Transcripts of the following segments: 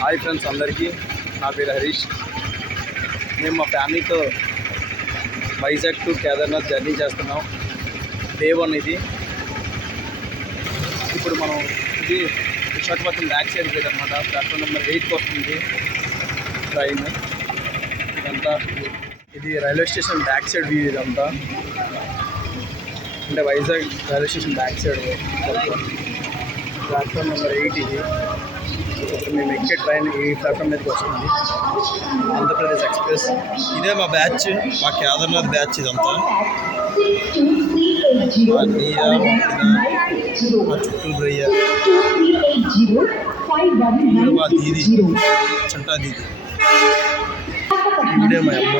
Hi friends అందరికీ, నా పేరు హరీష్. మేము మా ఫ్యామిలీతో వైజాగ్ టు కేదార్నాథ్ జర్నీ చేస్తున్నాం. డే 1 ఇది. ఇప్పుడు మనం ఇది విశాఖపట్నం బ్యాక్ సైడ్ పోయింది అనమాట. ప్లాట్ఫామ్ నెంబర్ 8కి వస్తుంది ట్రైన్. ఇదంతా ఇది railway station back side view. ఇదంతా అంటే Vizag railway station back side platform number 8 ఇది. ఇప్పుడు మేము ఎక్కే ట్రైన్ ఈ ప్లాట్ఫామ్ మీదకి వస్తుంది, ఆంధ్రప్రదేశ్ ఎక్స్ప్రెస్. ఇదే మా బ్యాచ్, మా కేదార్నాథ్ బ్యాచ్. ఇదంతా మా చుట్టూ రయ్య, మా దీది చంటా దీది. ఇవిడే మా అమ్మ.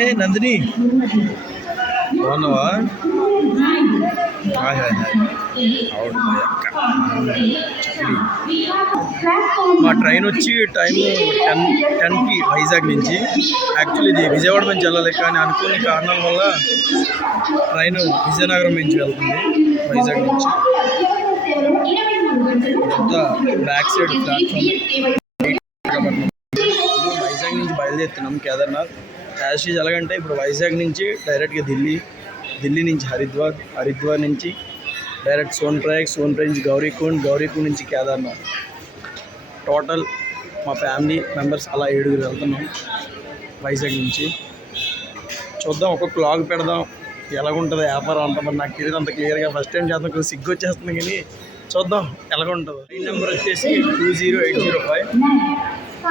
ఏ నందిని, బాగున్నావా? Hi hi hi. అవును మా అక్క. మా ట్రైన్ వచ్చి టైం 10కి వైజాగ్ నుంచి. యాక్చువల్లీ ఇది విజయవాడ నుంచి వెళ్ళాలి, కానీ అనుకోని కారణాల వల్ల ట్రైన్ విజయనగరం నుంచి వెళ్తుంది వైజాగ్ నుంచి. ఇదంతా బ్యాక్ సైడ్ ప్లాట్ఫామ్. వైజాగ్ నుంచి బయలుదేరుతున్నాం కేదార్నాథ్. యాజ్ ఎలాగంటే ఇప్పుడు వైజాగ్ నుంచి డైరెక్ట్గా ఢిల్లీ నుంచి హరిద్వార్ నుంచి డైరెక్ట్ సోన్ప్రయాగ్ నుంచి గౌరీకుండ్ నుంచి కేదార్నాథ్. టోటల్ మా ఫ్యామిలీ మెంబర్స్ అలా 7 వెళ్తున్నాం వైజాగ్ నుంచి. చూద్దాం, ఒక్కొక్క వ్లాగ్ పెడదాం. ఎలాగుంటుందో వ్యాపారం అంత మరి నాకు తెలియదు అంత క్లియర్గా. ఫస్ట్ టైం చేద్దాం, కొంచెం సిగ్గు వచ్చేస్తుంది, కానీ చూద్దాం ఎలాగుంటుందో. ట్రైన్ నెంబర్ వచ్చేసి 20805.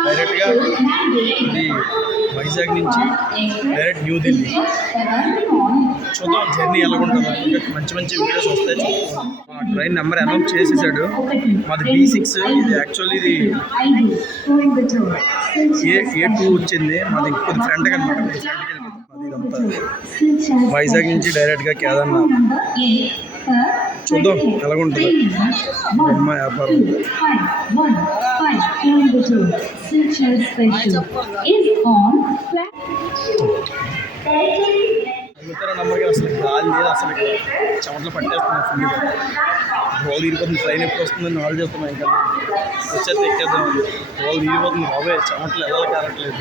డైరెక్ట్గా ఇది వైజాగ్ నుంచి డైరెక్ట్ న్యూ ఢిల్లీ. చూద్దాం జర్నీ ఎలాగుంటుందో. ఇంకా మంచి వీడియోస్ వస్తాయి. చూద్దాం. ట్రైన్ నెంబర్ అనౌన్స్ చేసేసాడు. మాది B6. ఇది యాక్చువల్లీ ఇది A2 వచ్చింది. మాది ఇంకొద్ది ఫ్రంట్కి అనమాట. మాది ఇదంతా వైజాగ్ నుంచి డైరెక్ట్గా కేదార్నాథ్. చూద్దాం ఎలాగుంటుంది అమ్మ వ్యాపారం. అడుగుతారా నెంబర్కి అసలు గాలి లేదు, అసలు చెమటలు పట్టేస్తున్నాయి ఫుల్గా. రోల్ తీరిపోతుంది. ట్రైన్ ఎప్పుడు వస్తుందని వాళ్ళు చేస్తున్నాం. ఇంకా వచ్చేస్తే ఎక్కేద్దాం. రోల్ తీరిపోతుంది బాబాయ్, చెమటలు ఎలా కారట్లేదు.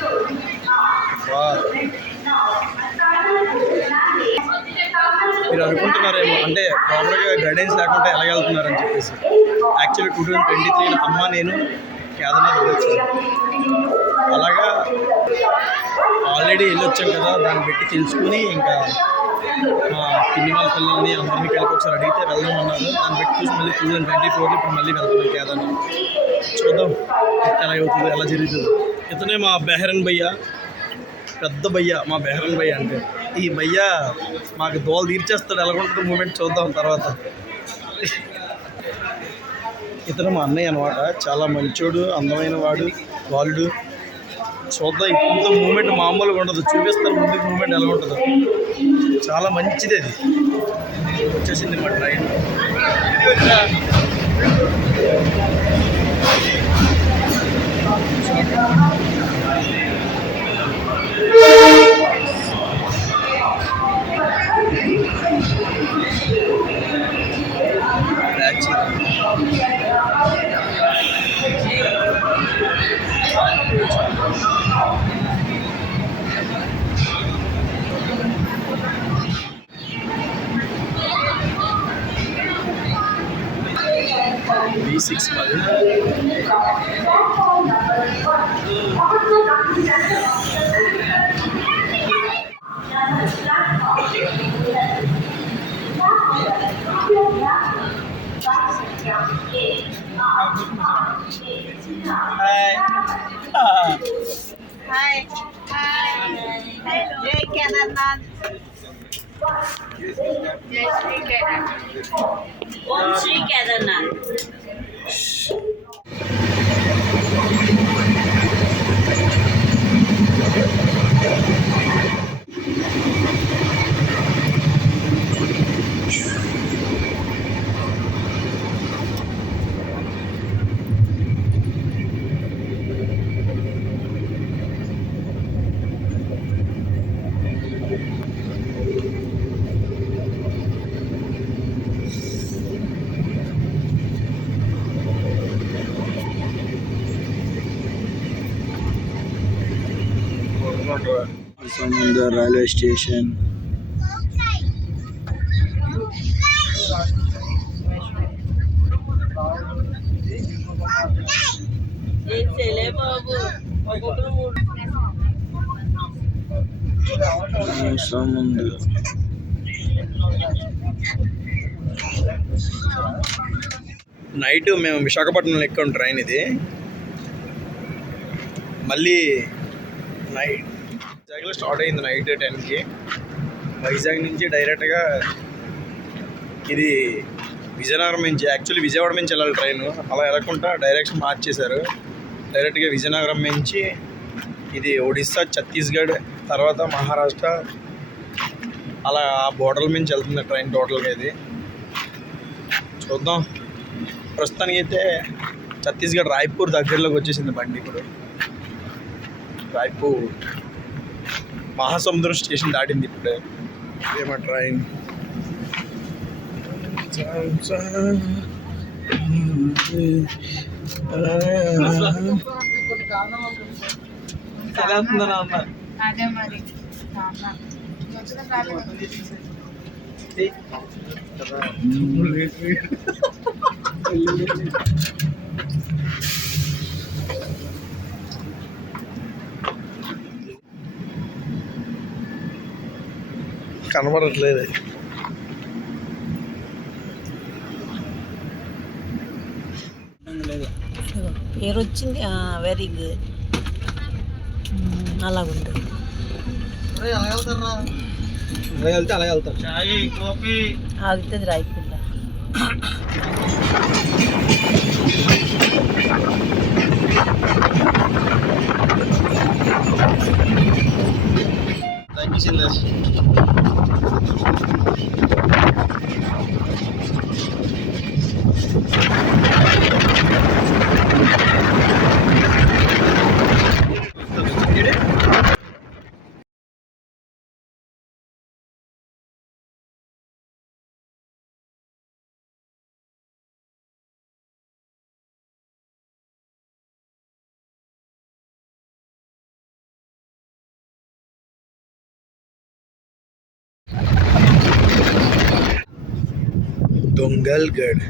మీరు అనుకుంటున్నారేమో, అంటే ప్రాపర్గా గైడెన్స్ లేకుండా ఎలా వెళ్తున్నారని చెప్పేసి. యాక్చువల్లీ 2023 అమ్మ నేను కేదార్నాథ్ వెళ్ళొచ్చాను. అలాగా ఆల్రెడీ వెళ్ళొచ్చాం కదా, దాన్ని బట్టి తెలుసుకుని ఇంకా మా పిన్ని వాళ్ళ పిల్లల్ని అందరినీ కలిపి ఒకసారి అడిగితే వెళ్దామన్నారు. దాన్ని బట్టి చూసి మళ్ళీ 2024 ఇప్పుడు మళ్ళీ వెళ్తున్నాం కేదార్నాథ్. చూద్దాం ఎలా అవుతుందో, ఎలా జరుగుతుందో. ఇతనే మా బెహరన్ భయ్య, పెద్ద భయ్య. మా బెహరన్ భయ్య అంటే ఈ భయ్య మాకు దోలు తీర్చేస్తాడు. ఎలాగుంటుంది మూమెంట్ చూద్దాం తర్వాత. ఇతను మా అన్నయ్య అనమాట. చాలా మంచోడు, అందమైన వాడు, బాలుడు. చూద్దాం ఇప్పుడు మూమెంట్ మామూలుగా ఉండదు. చూపిస్తాను ముందుకు మూమెంట్ ఎలా ఉంటుందో. చాలా మంచిది. అది వచ్చేసింది మా ట్రైన్. B6 మరి. Hi. Jai Kedarnath. Jai Shri Kedarnath. Om Shri Kedarnath. समुद्र రైల్వే స్టేషన్. సముద్ర నైట్ మేము విశాఖపట్నంలో ఎక్కాం ట్రైన్ ఇది. మళ్ళీ నైట్ వైజాగ్లో స్టార్ట్ అయింది నైట్ 10కి. వైజాగ్ నుంచి డైరెక్ట్గా ఇది విజయనగరం నుంచి, యాక్చువల్లీ విజయవాడ నుంచి వెళ్ళాలి ట్రైన్. అలా వెళ్ళకుండా డైరెక్షన్ మార్చేశారు. డైరెక్ట్గా విజయనగరం నుంచి ఇది ఒడిస్సా, ఛత్తీస్గఢ్, తర్వాత మహారాష్ట్ర, అలా ఆ బోర్డర్ల నుంచి వెళ్తుంది ట్రైన్ టోటల్గా. ఇది చూద్దాం. ప్రస్తుతానికి అయితే ఛత్తీస్గఢ్ రాయ్పూర్ దగ్గరలోకి వచ్చేసింది బండి. ఇప్పుడు రాయ్పూర్ మహాసముద్రం స్టేషన్ దాటింది ఇప్పుడే. ఏమో ట్రైన్ అదే మరి కనబడట్లేదు. పేరు వచ్చింది. Very good. అలాగుంది. అలా వెళ్తారు. ఆగుతుంది రాయకుండా. దొంగల్గఢ్.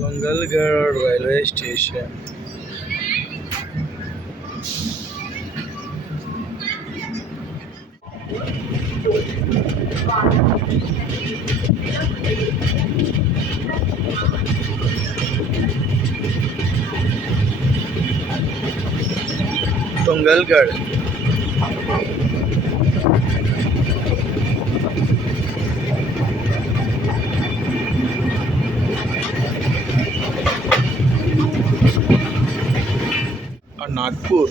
Dongargarh railway station. దొంగల్గఢ్. नागपुर.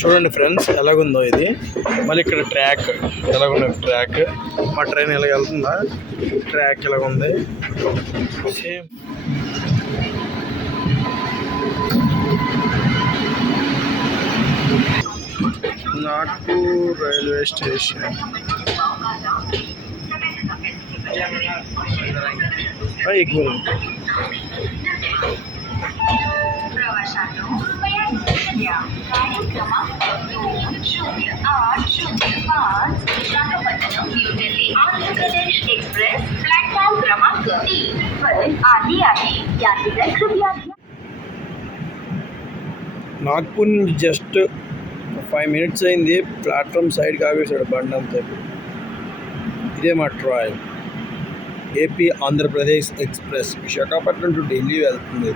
చూడండి ఫ్రెండ్స్ ఎలాగుందో ఇది. మళ్ళీ ఇక్కడ ట్రాక్ ఎలాగుంది. ట్రాక్ మా ట్రైన్ ఎలాగ వెళ్తుందా, ట్రాక్ ఎలాగుంది సేమ్. Nagpur railway station. నాగ్పూర్ నుంచి జస్ట్ 5 minutes అయింది. ప్లాట్ఫామ్ సైడ్కి ఆపేసాడు బండి అంతా. ఇదే మా train. AP Andhra Pradesh express Visakhapatnam to Delhi వెళ్తుంది.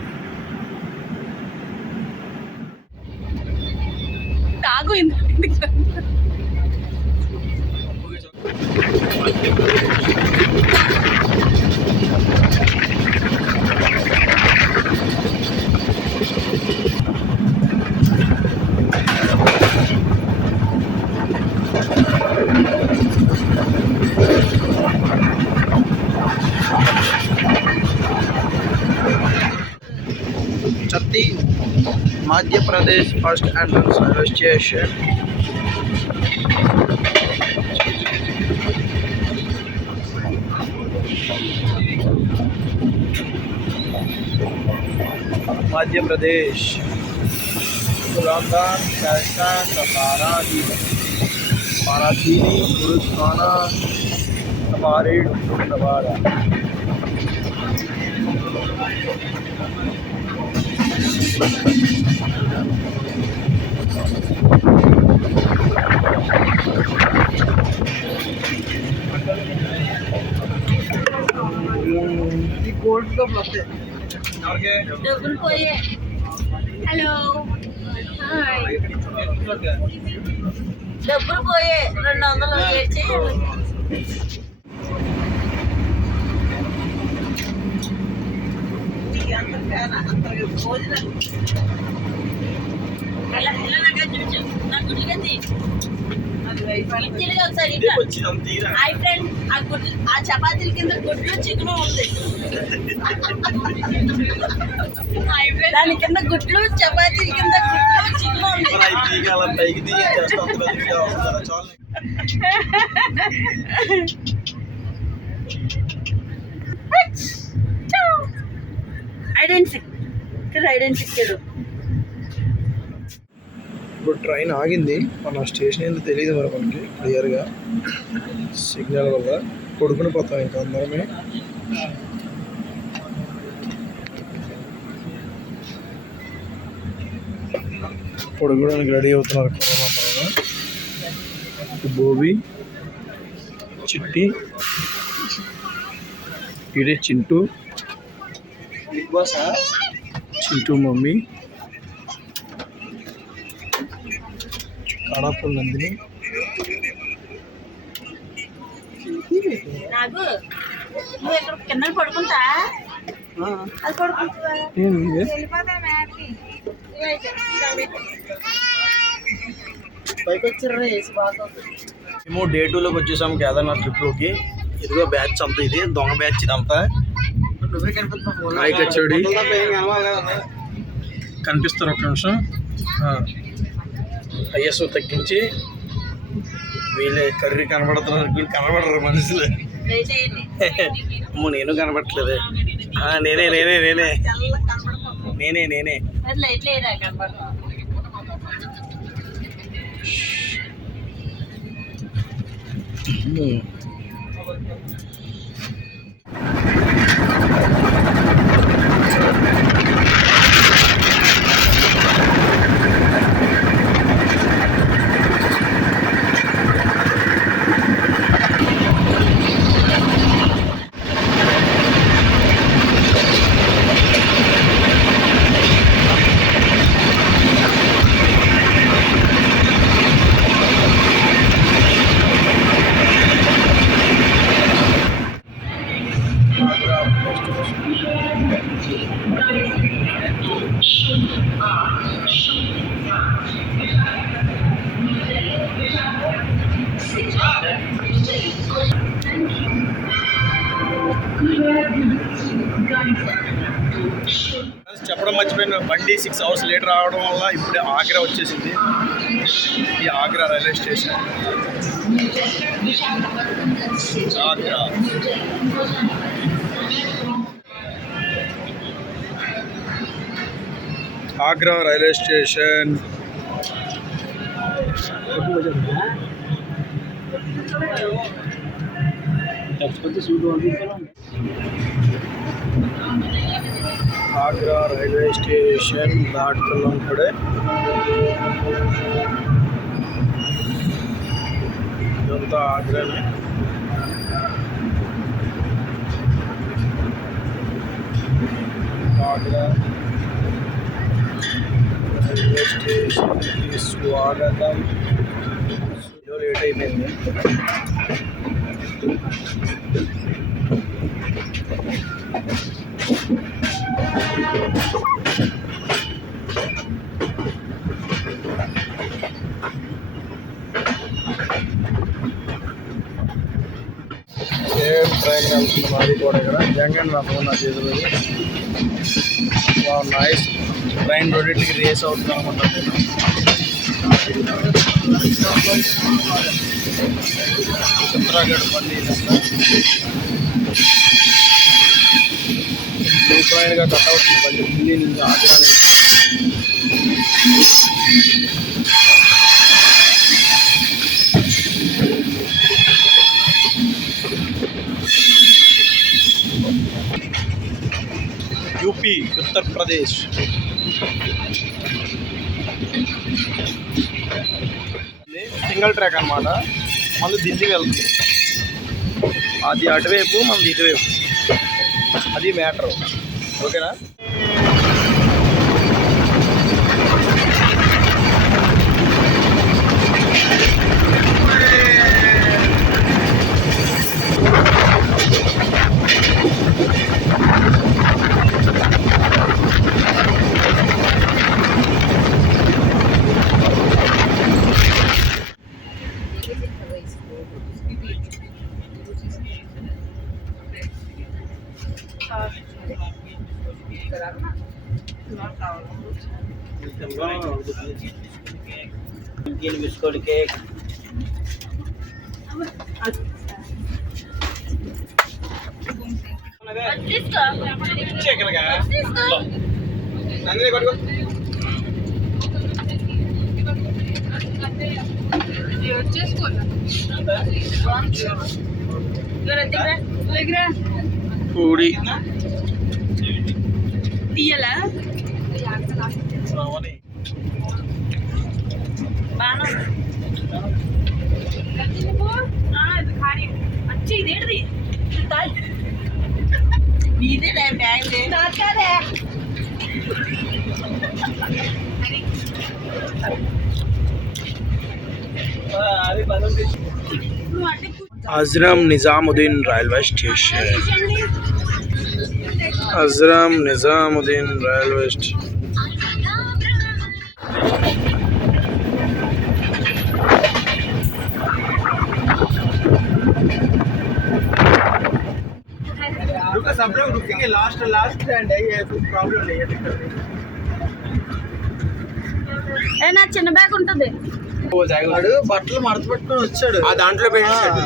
Madhya Pradesh first entrance railway station. Madhya Pradesh Rajasthan Rajasthan का पारादीप गुरुस्थाना हमारे नवाड़ा. गोल्ड का फ्लैट डबल कोई हेलो हाय डबल कोई 200 वेट చేయండి. హాయ్ ఫ్రెండ్, ఆ చపాతీల కింద గుడ్లు చికెన్ ఉంది. దాని కింద గుడ్లు, చపాతీల కింద గుడ్లు చికెన్ ఉంది. ఐడెంటిఫికేషన్ ఇప్పుడు ట్రైన్ ఆగింది. మన స్టేషన్ ఏందో తెలియదు మరి మనకి క్లియర్గా, సిగ్నల్ వల్ల కొడుకుని పోతాం ఇంకా అందరమే. పొడుకోవడానికి రెడీ అవుతున్నారు కరోనా. బోబీ, చిట్టి, ఇడే చింటూ, చింటూ మమ్మీ, కడాపల్ నందిని. నాకు నువ్వు ఇక్కడ కింద పడుకుంటా, అది పడుకుంటా పైకి వచ్చారు వేసి బాగా. మేము డే 2లోకి వచ్చేసాము కేదార్నాథ్ ట్రిప్లోకి. ఇదిగో బ్యాచ్ అంతా, ఇది దొంగ బ్యాచ్ ఇదంతా. హెచ్ఓడి కనిపిస్తారు ఒక నిమిషం. ఐఎస్ఓ తగ్గించి వీళ్ళే కర్రీ కనబడుతున్నారు, వీళ్ళు కనబడరు మనుషులు. నేను కనబడట్లేదే. నేనే నేనే నేనే నేనే నేనే చెప్పడం మర్చిపోయిన, బండి 6 hours లేట్ రావడం వల్ల ఇప్పుడు ఆగ్రా వచ్చేసింది. ఈ Agra railway station. Agra Agra railway station. Agra railway station దాటుతున్నాం ఇప్పుడే. ఇదంతా ఆగ్రానే. ఆగ్రా రైల్వే స్టేషన్కి స్వాగతం. లేట్ అయిపోయింది. సేమ్ ట్రైన్ వెళ్తుంది మాది కూడా. ఇక్కడ జంగన్ నా ఫోన్ నా చేతిలో. నైస్. ట్రైన్ రెండింటికి రేస్ అవుతుంది అనుకుంటాను. చిత్రాగఢ్ బండి బ్లూ ట్రైన్గా కట్ అవుతుంది బండి ఢిల్లీ నుంచి ఆగ్రా నుంచి. యూపీ ఉత్తరప్రదేశ్. సింగిల్ ట్రాక్ అనమాట. మళ్ళీ ఢిల్లీ వెళ్తుంది. అది అటువైపు మనది ఇటువైపు. అది మ్యాటర్. ఓకేనా? Biscuit cake. పూడి తీయలా ఇదేంటిది నీదే బ్యాగ్ నాదే. Hazrat Nizamuddin railway station. Hazrat Nizamuddin railway station. सब लोग रुकेंगे लास्ट स्टैंड है ये कुछ प्रॉब्लम नहीं है दिक्कत नहीं. నా చిన్న బ్యాగ్ ఉంటుంది. వాడు బట్టలు మడత పెట్టుకొని వచ్చాడు. ఆ దాంట్లో పెట్టాడు.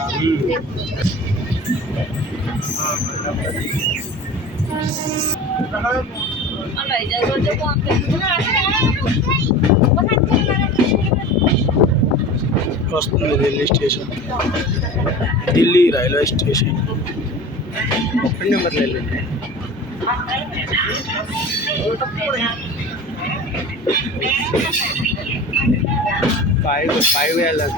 వస్తుంది ఢిల్లీ స్టేషన్. Delhi railway station. 1 నెంబర్ వెళ్ళండి. ఫైవ్ వెళ్ళాలి.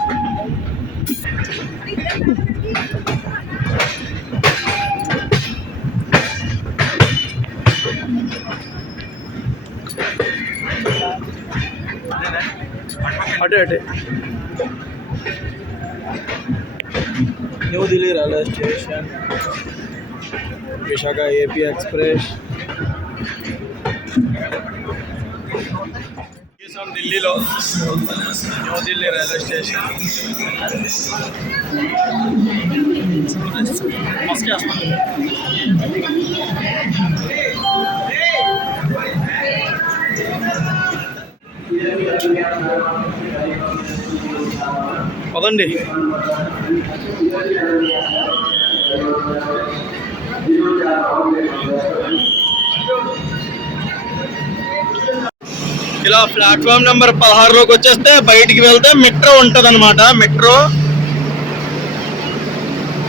అటే అటే న్యూ Delhi railway station. Visakha AP express. ఢిల్లీలో న్యూ ఢిల్లీ రైల్వే స్టేషన్. పదండి. ఇలా ప్లాట్ఫామ్ నెంబర్ 16లోకి వచ్చేస్తే బయటికి వెళ్తే మెట్రో ఉంటుంది అనమాట. మెట్రో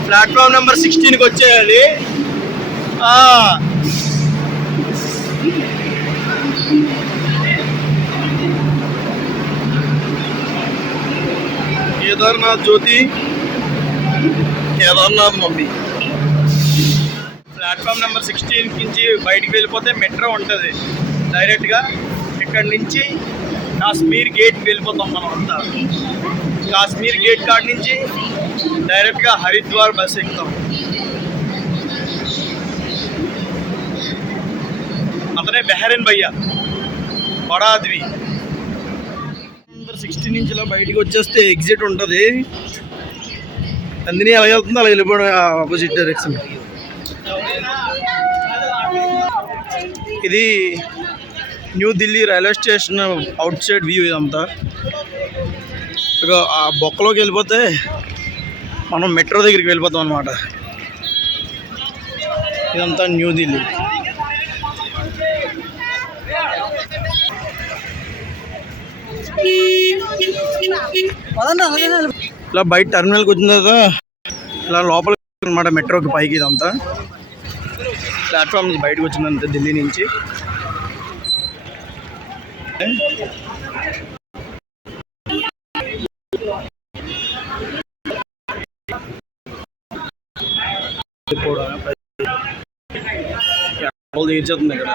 ప్లాట్ఫామ్ నెంబర్ 16కి వచ్చేయాలి. కేదార్నాథ్ జ్యోతి, కేదార్నాథ్ మమ్మీ. ప్లాట్ఫామ్ నెంబర్ 16 నుంచి బయటికి వెళ్ళిపోతే మెట్రో ఉంటుంది డైరెక్ట్గా. ఇక్కడి నుంచి కాశ్మీర్ గేట్కి వెళ్ళిపోతాం మనం అంతా. కాశ్మీర్ గేట్ కాడ నుంచి డైరెక్ట్గా హరిద్వార్ బస్ ఎక్కుతాం. అతనే బెహరిన్ భయ్యా, బడా ఆద్మీ. 16 నుంచి ఇలా బయటికి వచ్చేస్తే ఎగ్జిట్ ఉంటుంది. అందుని అలా వెళ్తుంది, అలా వెళ్ళిపోవడం ఆపోజిట్ డైరెక్షన్. ఇది న్యూ Delhi railway station out side view ఇదంతా. ఇక ఆ బొక్కలోకి వెళ్ళిపోతే మనం మెట్రో దగ్గరికి వెళ్ళిపోతాం అన్నమాట. ఇదంతా న్యూ ఢిల్లీ. ఇలా బయట టెర్మినల్కి వచ్చిన తర్వాత ఇలా లోపలికి అనమాట మెట్రోకి పైకి. ఇదంతా ప్లాట్ఫామ్ నుంచి బయటకు వచ్చిందంటే ఢిల్లీ నుంచి. తీర్చేస్తుంది ఇక్కడ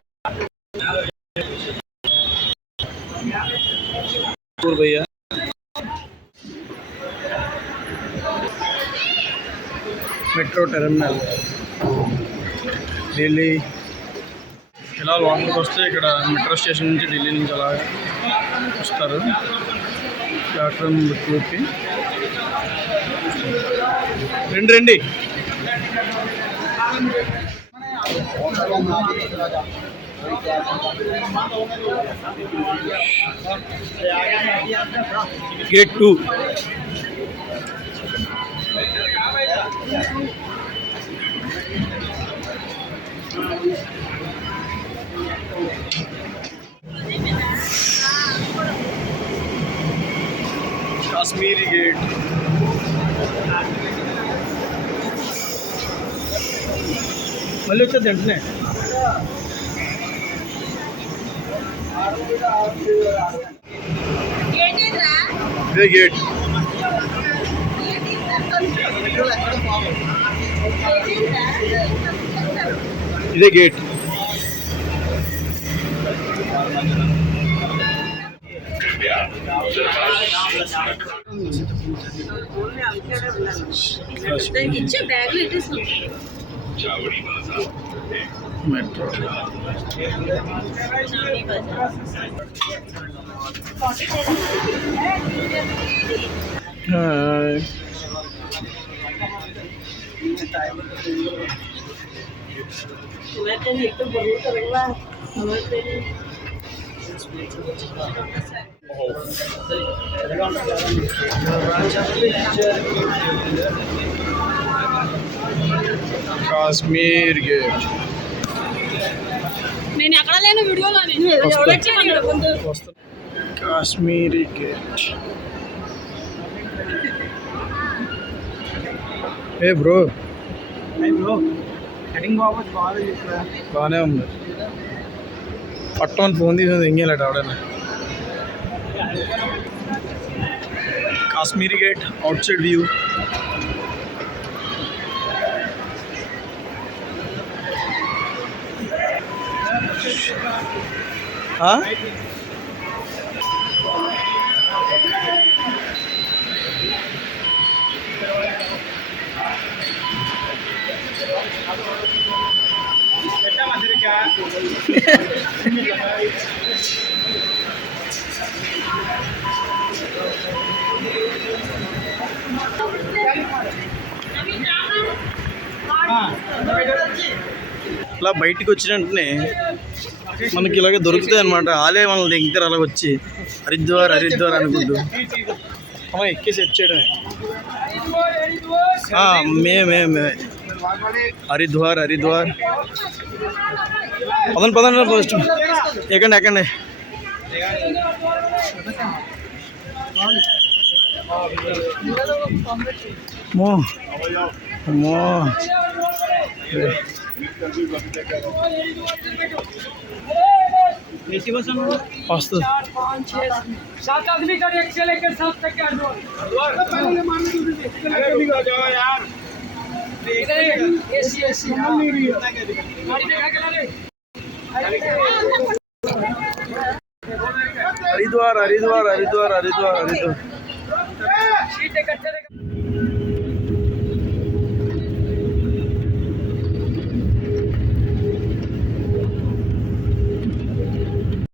భయ్యా. Metro terminal Delhi. ఇలా లోపలికి వస్తే ఇక్కడ మెట్రో స్టేషన్ నుంచి ఢిల్లీ నుంచి అలా వస్తారు ప్లాట్ఫామ్ టూకి. రండి రండి. గేట్ 2. కాశ్మీరీ గేట్. మళ్ళీ వచ్చేది వెంటనే. ఇదే గేట్. ఇదే గేట్. మెట్రో కాశ్మీర్ గేట్. నేను ఎక్కడ లేను వీడియోలో. కాశ్మీరీ గేట్. ఏ బ్రో బాగానే ఉంది. పట్టుకొని ఫోన్ తీసేది ఎంగేలేట ఆవిడైనా. Kashmiri gate outside view. ఇలా బయటికి వచ్చిన వెంటనే మనకి ఇలాగే దొరుకుతాయి అనమాట. ఆలే మనల్ని దిగుతారు అలా వచ్చి హరిద్వార్ హరిద్వార్ అనుకుంటూ. మనం ఎక్కి సెట్ చేయడమే. మేమే హరిద్వార్ హరిద్వార్. పదండి పదండి ఫస్ట్ ఎక్కండి ఎక్కండి. మో మో वस्तु 7 आदमी का एक से लेकर 7 तक का हरिद्वार हरिद्वार हरिद्वार हरिद्वार हरिद्वार.